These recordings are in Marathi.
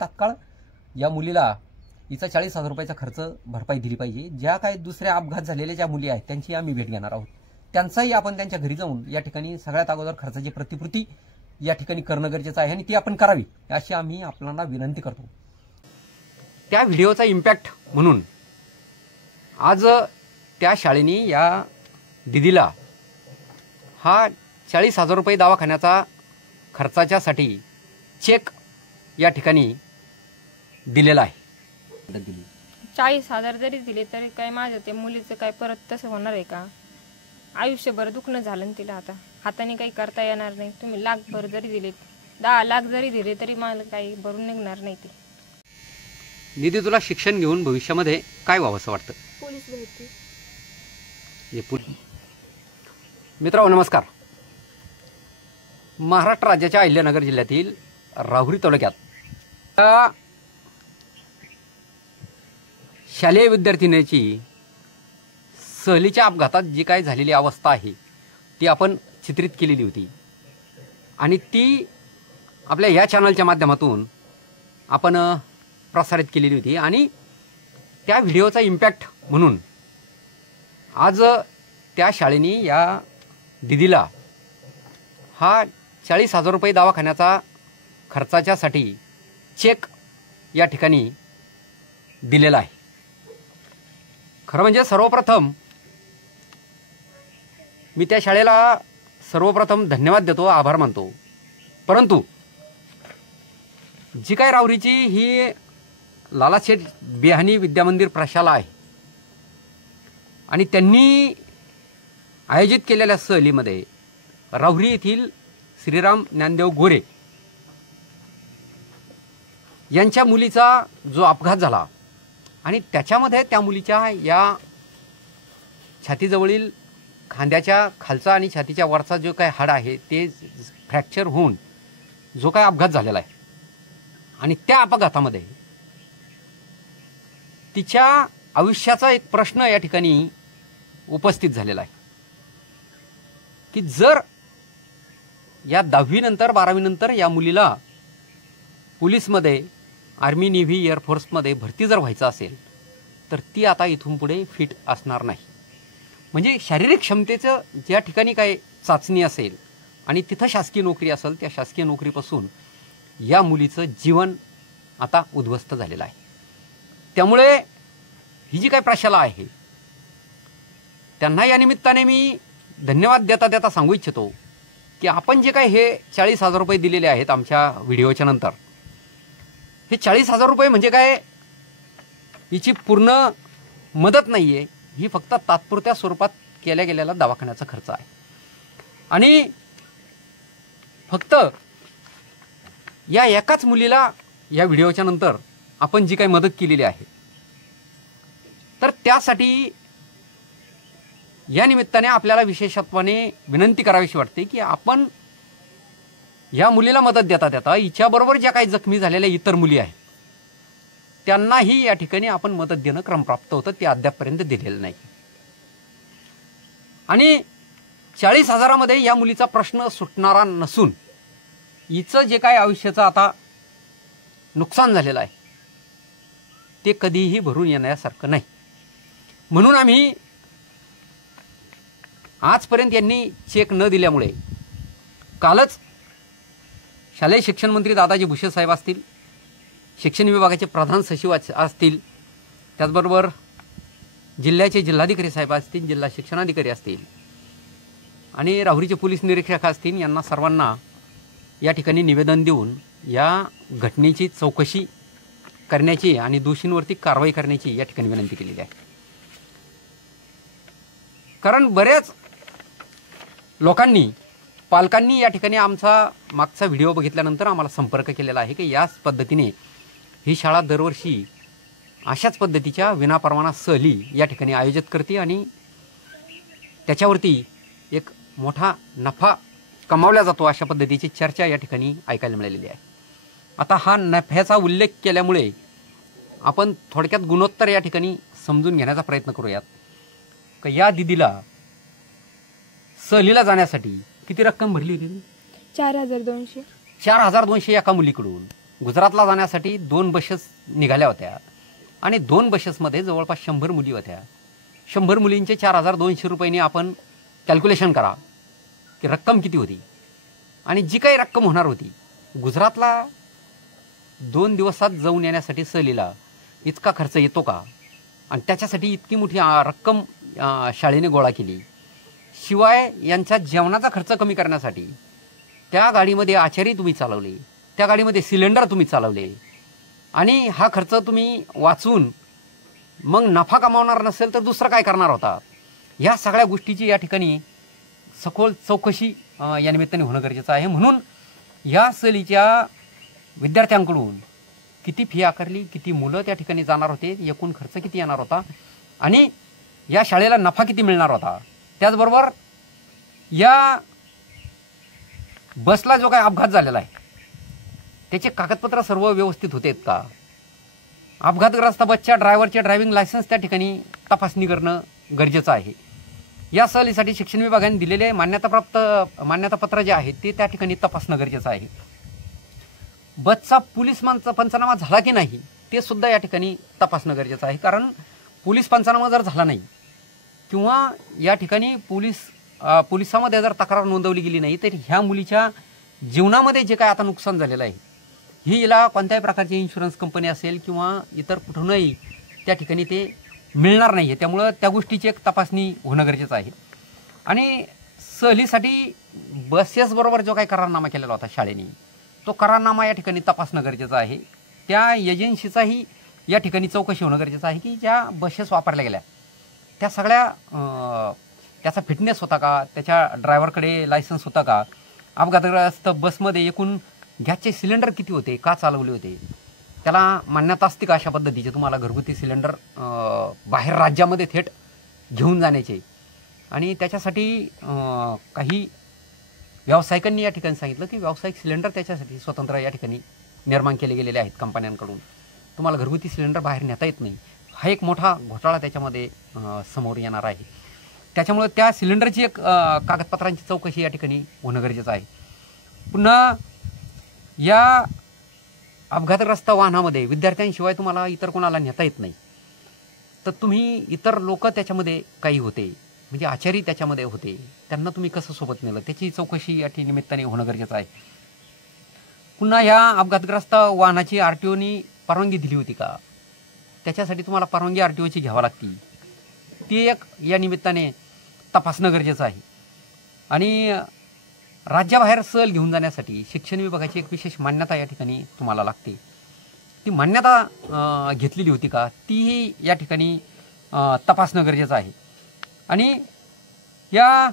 तात्काळ या मुलीला हिचा 40,000 रुपयाचा खर्च भरपाई दिली पाहिजे। ज्या काही दुसऱ्या अपघात झालेल्या ज्या मुली आहेत त्यांची आम्ही भेट घेणार आहोत, त्यांचाही आपण त्यांच्या घरी जाऊन या ठिकाणी सगळ्यात अगोदर खर्चाची प्रतिपूर्ती या ठिकाणी करणं गरजेचं आहे आणि ती आपण करावी अशी आम्ही आपल्याला विनंती करतो। त्या व्हिडिओचा इम्पॅक्ट म्हणून आज त्या शाळेने या दिदीला हा 40,000 रुपये दवाखान्याचा खर्चाच्यासाठी चेक या ठिकाणी दिलेला आहे। 40,000 जरी दिले तरी काय माझं ते मुलीचं काय परत तसं होणार आहे का? आयुष्यभर दुखणं झालं तिला, आता हाताने काही करता येणार नाही। तुम्ही लाखभर जरी दिले, 10 लाख जरी दिले तरी मला काही भरून निघणार नाही ते। निधी, तुला शिक्षण घेऊन भविष्यामध्ये काय व्हावंसं वाटतं? पोलीस भरती। मित्रांनो नमस्कार। महाराष्ट्र राज्याच्या अहिल्यानगर जिल्ह्यातील राहुरी तालुक्यात शालेय विद्यार्थिनीची सहलीच्या अपघातात जी काय झालेली अवस्था आहे ती आपण चित्रित केलेली होती आणि ती आपल्या या चॅनलच्या माध्यमातून आपण प्रसारित केलेली होती आणि त्या व्हिडिओचा इम्पॅक्ट म्हणून आज त्या शाळेने या दिदीला हा 40,000 रुपये दवाखान्याचा खर्चाच्यासाठी चेक या ठिकाणी दिलेला आहे। खरं म्हणजे सर्वप्रथम मी त्या शाळेला सर्वप्रथम धन्यवाद देतो, आभार मानतो। परंतु जी काय राहुरीची ही लालाशेठ बेहानी विद्यामंदिर प्रशाला आहे आणि त्यांनी आयोजित केलेल्या सहलीमध्ये राहुरी येथील श्रीराम ज्ञानदेव गोरे यांच्या मुलीचा जो अपघात झाला आणि त्याच्यामध्ये त्या मुलीच्या या छातीजवळील खांद्याच्या खालचा आणि छातीच्या वरचा जो काय हाड आहे ते फ्रॅक्चर होऊन जो काय अपघात झालेला आहे आणि त्या अपघातामध्ये तिच्या आयुष्याचा एक प्रश्न या ठिकाणी उपस्थित झालेला आहे की जर या 10वी नंतर 12वी नंतर या मुलीला पोलीसमध्ये, आर्मी, नेव्ही, एअरफोर्समध्ये भरती जर व्हायचं असेल तर ती आता इथून पुढे फिट असणार नाही। म्हणजे शारीरिक क्षमतेचं ज्या ठिकाणी काय चाचणी असेल आणि तिथं शासकीय नोकरी असेल त्या शासकीय नोकरीपासून या मुलीचं जीवन आता उद्ध्वस्त झालेलं आहे। त्यामुळे ही जी काय प्रशाला आहे त्यांना या निमित्ताने मी धन्यवाद देता देता सांगू इच्छितो की आपण जे काय हे 40,000 रुपये दिलेले आहेत आमच्या व्हिडिओच्या नंतर, हे 40,000 रुपये म्हणजे काय हिची पूर्ण मदत नाही आहे, ही फक्त तात्पुरत्या स्वरूपात केल्या गेलेला दवाखान्याचा खर्च आहे। आणि फक्त या एकाच मुलीला या व्हिडिओच्या नंतर आपण जी काही मदत केलेली आहे तर त्यासाठी या निमित्ताने आपल्याला विशेषत्वाने विनंती करावीशी वाटते की आपण या मुलीला मदत देता देता हिच्याबरोबर ज्या काही जखमी झालेल्या इतर मुली आहेत त्यांनाही या ठिकाणी आपण मदत देणं क्रमप्राप्त होतं, ते अद्यापपर्यंत दिलेलं नाही। आणि 40,000 मध्ये या मुलीचा प्रश्न सुटणारा नसून हिचं जे काय आयुष्याचं आता नुकसान झालेलं आहे ते कधीही भरून येण्यासारखं नाही। म्हणून आम्ही आजपर्यंत यांनी चेक न दिल्यामुळे कालच शालेय शिक्षण मंत्री दादाजी भुसे साहेब असतील, शिक्षण विभागाचे प्रधान सचिव असतील, त्याचबरोबर जिल्ह्याचे जिल्हाधिकारी साहेब असतील, जिल्हा शिक्षणाधिकारी असतील आणि राहुरीचे पोलीस निरीक्षक असतील, यांना सर्वांना या ठिकाणी निवेदन देऊन या घटनेची चौकशी करण्याची आणि दोषींवरती कारवाई करण्याची या ठिकाणी विनंती केलेली आहे। कारण बऱ्याच लोकांनी, पालकांनी या ठिकाणी आमचा मागचा व्हिडिओ बघितल्यानंतर आम्हाला संपर्क केलेला आहे की याच पद्धतीने ही शाळा दरवर्षी अशाच पद्धतीच्या विनापरवाना सहली या ठिकाणी आयोजित करते आणि त्याच्यावरती एक मोठा नफा कमावला जातो अशा पद्धतीची चर्चा या ठिकाणी ऐकायला मिळालेली आहे। आता हा नफ्याचा उल्लेख केल्यामुळे आपण थोडक्यात गुणोत्तर या ठिकाणी समजून घेण्याचा प्रयत्न करूयात की या दिदीला सहलीला जाण्यासाठी किती रक्कम भरली होती? 4,200 4,200 एका मुलीकडून गुजरातला जाण्यासाठी 2 बसेस निघाल्या होत्या आणि 2 बसेसमध्ये जवळपास 100 मुली होत्या. 100 मुलींचे 4,200 रुपयांनी आपण कॅल्क्युलेशन करा की रक्कम किती होती. आणि जी काही रक्कम होणार होती, गुजरातला 2 दिवसात जाऊन येण्यासाठी सहलीला इतका खर्च येतो का? आणि त्याच्यासाठी इतकी मोठी रक्कम शाळेने गोळा केली. शिवाय यांचा जेवणाचा खर्च कमी करण्यासाठी त्या गाडीमध्ये आचारी तुम्ही चालवले, त्या गाडीमध्ये सिलेंडर तुम्ही चालवले आणि हा खर्च तुम्ही वाचून मग नफा कमावणार नसेल तर दुसरं काय करणार होता? या सगळ्या गोष्टीची या ठिकाणी सखोल चौकशी या निमित्ताने होणं गरजेचं आहे. म्हणून या सहलीच्या विद्यार्थ्यांकडून किती फी आकारली, किती मुलं त्या ठिकाणी जाणार होते, एकूण खर्च किती येणार होता आणि या शाळेला नफा किती मिळणार होता, त्याचबरोबर या बसला जो काही अपघात झालेला आहे त्याचे कागदपत्र सर्व व्यवस्थित होते का, अपघातग्रस्त बसच्या ड्रायव्हरचे ड्रायव्हिंग लायसन्स त्या ठिकाणी तपासणी करणं गरजेचं आहे. या सहलीसाठी शिक्षण विभागाने दिलेले मान्यतापत्र जे आहेत ते त्या ठिकाणी तपासणं गरजेचं आहे. बसचा पोलीस पंचनामा झाला की नाही ते सुद्धा या ठिकाणी तपासणं गरजेचं आहे. कारण पोलीस पंचनामा जर झाला नाही किंवा या ठिकाणी पोलिसामध्ये जर तक्रार नोंदवली गेली नाही तर ह्या मुलीच्या जीवनामध्ये जे काय आता नुकसान झालेलं आहे ही हिला कोणत्याही प्रकारची इन्शुरन्स कंपनी असेल किंवा इतर कुठूनही त्या ठिकाणी ते मिळणार नाही आहे. त्यामुळं त्या गोष्टीची एक तपासणी होणं गरजेचं आहे. आणि सहलीसाठी बसेसबरोबर जो काही करारनामा केलेला होता शाळेने तो करारनामा या ठिकाणी तपासणं गरजेचं आहे. त्या एजन्सीचाही या ठिकाणी चौकशी होणं गरजेचं आहे की ज्या बसेस वापरल्या गेल्या त्या सगळ्या त्याचा फिटनेस होता का, त्याच्या ड्रायव्हरकडे लायसन्स होता का, अपघातग्रस्त बसमध्ये एकूण गॅसचे सिलेंडर किती होते, का चालवले होते, त्याला मान्यता असते का अशा पद्धतीचे तुम्हाला घरगुती सिलेंडर बाहेर राज्यामध्ये थेट घेऊन जाण्याचे. आणि त्याच्यासाठी काही व्यावसायिकांनी या ठिकाणी सांगितलं की व्यावसायिक सिलेंडर त्याच्यासाठी स्वतंत्र या ठिकाणी निर्माण केले गेलेले आहेत कंपन्यांकडून. तुम्हाला घरगुती सिलेंडर बाहेर नेता येत नाही. हा एक मोठा घोटाळा त्याच्यामध्ये समोर येणार आहे. त्याच्यामुळे त्या सिलेंडरची एक कागदपत्रांची चौकशी या ठिकाणी होणं गरजेचं आहे. पुन्हा या अपघातग्रस्त वाहनामध्ये विद्यार्थ्यांशिवाय तुम्हाला इतर कोणाला नेता येत नाही तर तुम्ही इतर लोक त्याच्यामध्ये काही होते म्हणजे आचारी त्याच्यामध्ये होते त्यांना तुम्ही कसं सोबत नेलं त्याची चौकशी या निमित्ताने होणं गरजेचं आहे. पुन्हा या अपघातग्रस्त वाहनाची RTOनी परवानगी दिली होती का, त्याच्यासाठी तुम्हाला परवानगी RTOची घ्यावी लागती, ती एक या निमित्ताने तपासणं गरजेचं आहे. आणि राज्याबाहेर सहल घेऊन जाण्यासाठी शिक्षण विभागाची एक विशेष मान्यता या ठिकाणी तुम्हाला लागते. ती मान्यता घेतलेली होती का तीही या ठिकाणी तपासणं गरजेचं आहे. आणि या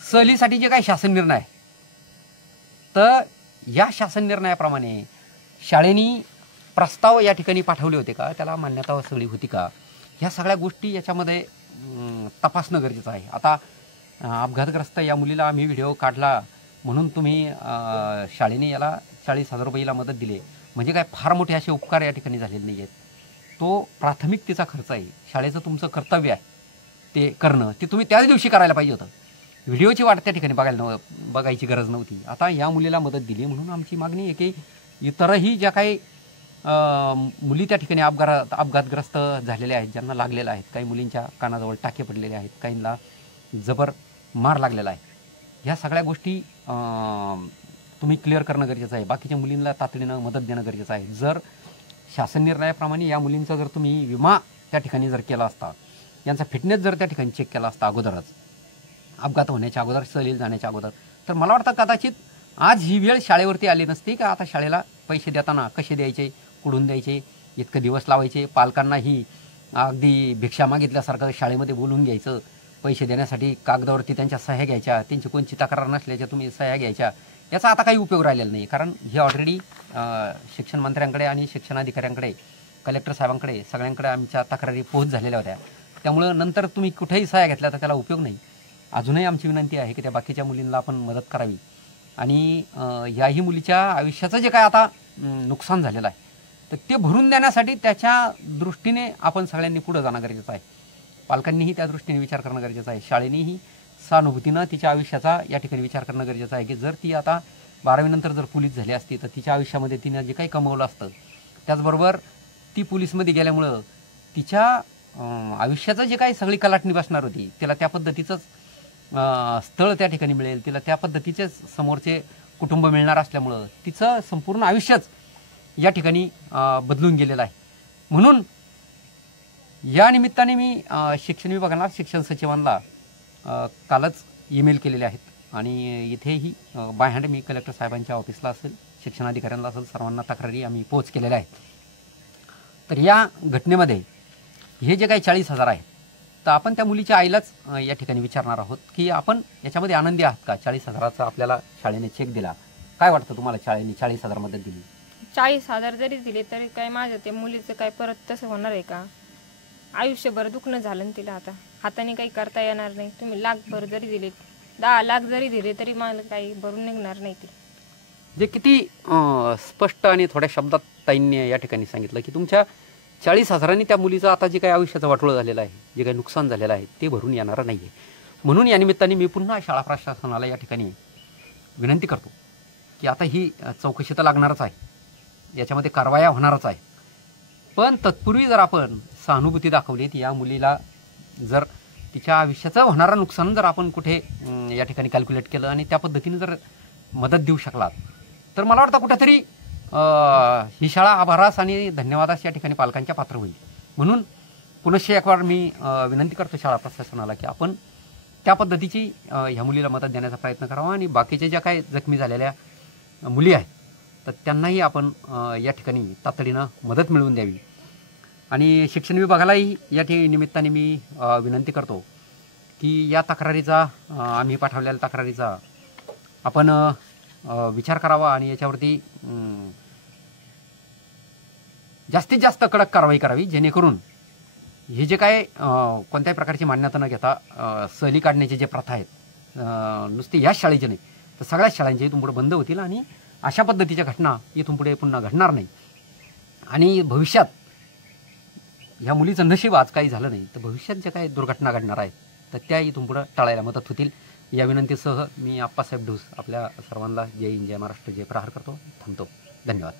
सहलीसाठी जे काही शासन निर्णय आहे तर या शासन निर्णयाप्रमाणे शाळेनी प्रस्ताव या ठिकाणी पाठवले होते का, त्याला मान्यता सगळी होती का, ह्या सगळ्या गोष्टी याच्यामध्ये तपासणं गरजेचं आहे. आता अपघातग्रस्त या मुलीला आम्ही व्हिडिओ काढला म्हणून तुम्ही शाळेने याला 40,000 रुपयाला मदत दिली म्हणजे काय फार मोठे असे उपकार या ठिकाणी झालेले नाही आहेत. तो प्राथमिक तिचा खर्च आहे. शाळेचं तुमचं कर्तव्य आहे ते करणं, ते तुम्ही त्याच दिवशी करायला पाहिजे होतं. व्हिडिओची वाट त्या ठिकाणी बघायची गरज नव्हती. आता या मुलीला मदत दिली म्हणून आमची मागणी आहे की इतरही ज्या काही मुली त्या ठिकाणी अपघातग्रस्त झालेल्या आहेत, ज्यांना लागलेल्या आहेत, काही मुलींच्या कानाजवळ टाके पडलेले आहेत, काहींना जबर मार लागलेला आहे, ह्या सगळ्या गोष्टी तुम्ही क्लिअर करणं गरजेचं आहे. बाकीच्या मुलींना तातडीनं मदत देणं गरजेचं आहे. जर शासन निर्णयाप्रमाणे या मुलींचा जर तुम्ही विमा त्या ठिकाणी जर केला असता, यांचा फिटनेस जर त्या ठिकाणी चेक केला असता अगोदरच, अपघात होण्याच्या अगोदर, सहलीला जाण्याच्या अगोदर, तर मला वाटतं कदाचित आज ही वेळ शाळेवरती आली नसती का आता शाळेला पैसे देताना कसे द्यायचे, कुठून द्यायचे, इतकं दिवस लावायचे, पालकांनाही अगदी भिक्षा मागितल्यासारखं शाळेमध्ये बोलून घ्यायचं, पैसे देण्यासाठी कागदावरती त्यांच्या सह्या घ्यायच्या, त्यांची कोणची तक्रार नसल्याच्या तुम्ही सह्या घ्यायच्या, याचा आता काही उपयोग राहिलेला नाही. कारण हे ऑलरेडी शिक्षण मंत्र्यांकडे आणि शिक्षणाधिकाऱ्यांकडे, कलेक्टर साहेबांकडे, सगळ्यांकडे आमच्या तक्रारी पोहोच झालेल्या होत्या. त्यामुळं नंतर तुम्ही कुठेही सह्या घेतल्या तर त्याला उपयोग नाही. अजूनही आमची विनंती आहे की त्या बाकीच्या मुलींना आपण मदत करावी आणि याही मुलीच्या आयुष्याचं जे काय आता नुकसान झालेलं आहे तर ते भरून देण्यासाठी त्याच्या दृष्टीने आपण सगळ्यांनी पुढे जाणं गरजेचं आहे. पालकांनीही त्या दृष्टीने विचार करणं गरजेचं आहे. शाळेनेही सहानुभूतीनं तिच्या आयुष्याचा या ठिकाणी विचार करणं गरजेचं आहे की जर ती आता 12वी नंतर जर पोलीस झाली असती तर तिच्या आयुष्यामध्ये तिनं जे काही कमवलं असतं, त्याचबरोबर ती पोलीसमध्ये गेल्यामुळं तिच्या आयुष्याचं जे काही सगळी कलाटणी बसणार होती, तिला त्या पद्धतीचंच स्थळ त्या ठिकाणी मिळेल, तिला त्या पद्धतीचेच समोरचे कुटुंब मिळणार असल्यामुळं तिचं संपूर्ण आयुष्यच या ठिकाणी बदलून गेलेलं आहे. म्हणून या निमित्ताने मी शिक्षण विभागाला, शिक्षण सचिवांना कालच ईमेल केलेले आहेत आणि इथेही बाय हँड मी कलेक्टर साहेबांच्या ऑफिसला असेल, शिक्षणाधिकाऱ्यांना असेल, सर्वांना तक्रारी आम्ही पोच केलेल्या आहेत. तर या घटनेमध्ये हे जे काही 40,000 आहेत, तर आपण त्या मुलीच्या आईलाच या ठिकाणी विचारणार आहोत की आपण याच्यामध्ये आनंदी आहात का? 40,000चा आपल्याला शाळेने चेक दिला, काय वाटतं तुम्हाला? शाळेने 40,000 मदत दिली, 40,000 जरी दिले तरी काय माझं ते मुलीचं काय परत तसं होणार आहे का? आयुष्यभर दुखणं झालं ना तिला. आता हाताने काही करता येणार नाही. तुम्ही लाखभर जरी दिले, 10 लाख जरी दिले तरी मला काही भरून निघणार नाही. ते जे किती स्पष्ट आणि थोड्या शब्दात ताईंनी या ठिकाणी सांगितलं की तुमच्या 40,000नी त्या मुलीचं आता जे काही आयुष्याचं वाटोळं झालेलं आहे, जे काही नुकसान झालेलं आहे, ते भरून येणारं नाही आहे. म्हणून या निमित्ताने मी पुन्हा शाळा प्रशासनाला या ठिकाणी विनंती करतो की आता ही चौकशी तर लागणारच आहे, याच्यामध्ये कारवाया होणारच आहे, पण तत्पूर्वी जर आपण सहानुभूती दाखवली, या मुलीला जर तिच्या आयुष्याचं होणारं नुकसान जर आपण कुठे या ठिकाणी कॅल्क्युलेट केलं आणि त्या पद्धतीने जर मदत देऊ शकलात, तर मला वाटतं कुठेतरी ही शाळा आभारास आणि धन्यवादास या ठिकाणी पालकांच्या पात्र होईल. म्हणून पुनश्च एक वार मी विनंती करतो शाळा प्रशासनाला की आपण त्या पद्धतीची ह्या मुलीला मदत देण्याचा प्रयत्न करावा आणि बाकीच्या ज्या काही जखमी झालेल्या मुली आहेत तर त्यांनाही आपण या ठिकाणी तातडीनं मदत मिळवून द्यावी. आणि शिक्षण विभागालाही या निमित्ताने मी विनंती करतो की या तक्रारीचा, आम्ही पाठवलेल्या तक्रारीचा आपण विचार करावा आणि याच्यावरती जास्तीत जास्त कडक कारवाई करावी, जेणेकरून हे जे काय कोणत्याही प्रकारची मान्यता न घेता सहली काढण्याचे जे प्रथा आहेत, नुसते याच शाळेचे नाही तर सगळ्याच शाळांचे इथून पुढे बंद होतील आणि अशा पद्धतीच्या घटना इथून पुढे पुन्हा घडणार नाही. आणि भविष्यात ह्या मुलीचं नशीब आज काही झालं नाही तर भविष्यात ज्या काही दुर्घटना घडणार आहेत तर त्या इथून पुढे टाळायला मदत होतील. या विनंतीसह मी आप्पासाहेब ढोस आपल्या सर्वांना जय हिंद, जय महाराष्ट्र, जय प्रहार करतो. थांबतो. धन्यवाद.